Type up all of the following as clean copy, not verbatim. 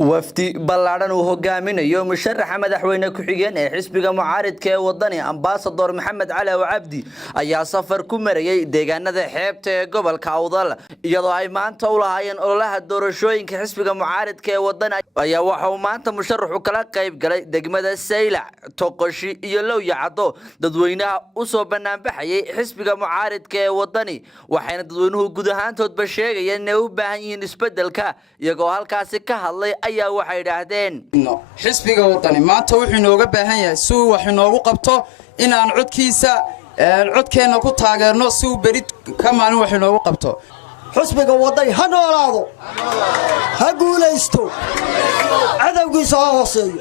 wafdi ballaaran uu hogaaminayo musharaxa madaxweyne ku-xigeen ee xisbiga mucaaridka ee wadani ambassador Maxamed Cali Cabdi ayaa safar ku marayay deegaanada xeebta ee gobolka Awdal iyadoo ay maanta u lahaayeen ololaha doorashooyinka xisbiga mucaaridka ee wadani ayaa waxa uu maanta musharaxu kala qayb galay degmada Saylac Toqoshi iyo Lowyacado dadweynaha u soo banaanbaxayay xisbiga mucaaridka ee wadani waxayna dadweynuhu guud ahaantoodba sheegayeen inay u baahan yihiin isbedelka iyagoo halkaasi ka hadlay ayaa waxay yiraahdeen xisbiga wadani maanta wuxuu inooga baahan yahay si uu wax inoogu qabto in aan codkeena ku taageerno si uu bari ka maalin wax inoogu qabto xisbiga wadani ha noolaado ha guulaysto cadawgiisa ha hooseeyo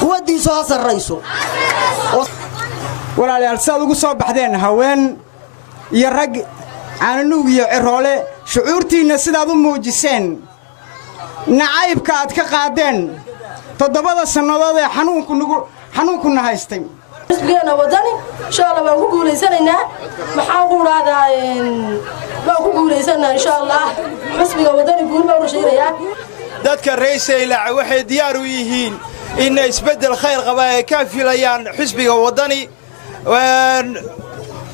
quwadiisa ha sarrayso walaalayaal saad ugu soo baxdeen haween iyo rag aanuug iyo ciroole shucuurtiina sidaad u muujiseen nacaybka aad ka qaadeen 7 sanadood ee xanuunku haystay xisbigeena wadani insha Allah waan ku guuleysanaynaa maxaan ku raadaan waan ku guuleysanaynaa insha Allah xisbiga wadani guul baa u rashaynayaa dadka Saylac waxay diyaar u yihiin in isbedel khayr qaba ay ka filayaan xisbiga wadani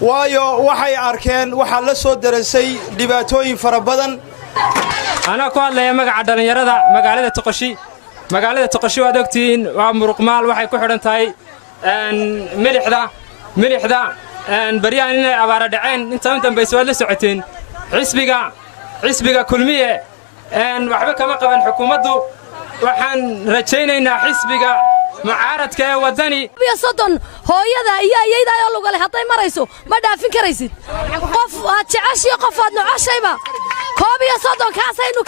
waayo waxay arkeen waxa la soo darasay dhibaatooyin fara badan أنا أقول لهم مقعد اليرادة مقالة تقشي وادكتين ومرقمال وحي كحرن تاي ملح ذا بريان إنه عبارة دعين أنت بيسوال لسعتين حسبك كل مية وحبك ما قبل حكومته وحن رجينا إن حسبك معارض كودني يا صدن هو يدا يدا يلو قال حطي مريسو ما دافين كريسيد قف تعشي قف نعشيبه كوبي يا صدن كاسينو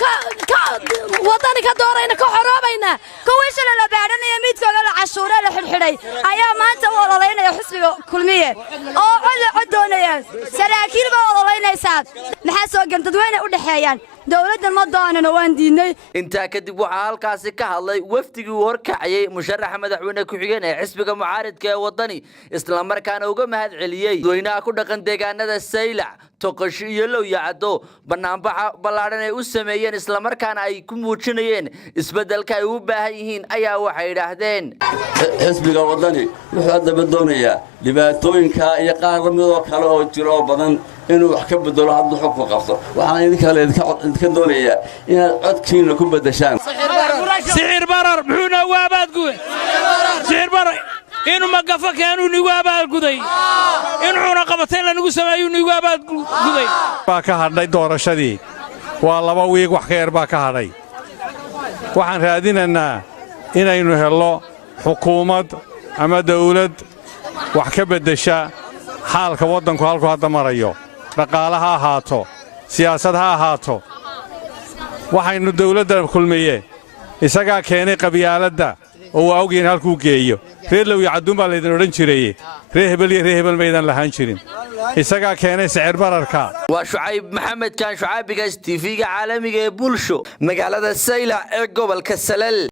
وطني كدورينا كحرابينا كويشنا لا بارنا يميد كلا عشورة لحرحري أيام ما أنت والله لينا يحسب كلمية أو عدونا سراكيل والله لينا يساعد نحسوا قمت دوينا ولا حيان دولتنا المضانة نوانديني انت كدب waxaa halkaasi ka hadlay waftigii warkacayay musharaxa madaxweyne ku-xigeen ee xisbiga mucaaridka ee wadani isla markaana uga mahad celiyay dadweynaha ku dhaqan deegaanada Saylac Toqoshi iyo Lowyacado banaanbaxa ballaaran ay u sameeyeen isla markaana ay ku muujinayeen isbedelka ay u baahan yihiin ayaa waxay yiraahdeen xisbiga wadani wuxuu hadda doonayaa dhibaatooyinka iyo qaar midoo kale oo jiro badan inuu wax ka bedelo hadda xog ku qabto waxaan idinka doonayaa inaad codkiina ku bedeshaan سعر برر بحونا واباد قوي سعر برر إنه ما قفا كانوا نواباد قوي إنه حونا قبطين لنقو سمايو نواباد قوي باكا هردي دورة شدي والله بويق وحكير باكا هردي وحن راديننا إنه هلو حكومة أما دولة وحكا بدشا حالك ودنكو هالكو هذا مريو رقالها هاتو سياستها هاتو waxaynu dawladda kulmiye isaga keenay qabyaaladda oo awgeyn halkuu geeyo reer Lowyacado baa la idin oran jiray reer hebel meedan lahaan jirin isaga keenay sicir bararka waa Shucayb Maxamed kan Shucaybiga TV-ga caalamiga ee bulsho magaalada Saylac ee gobolka Salal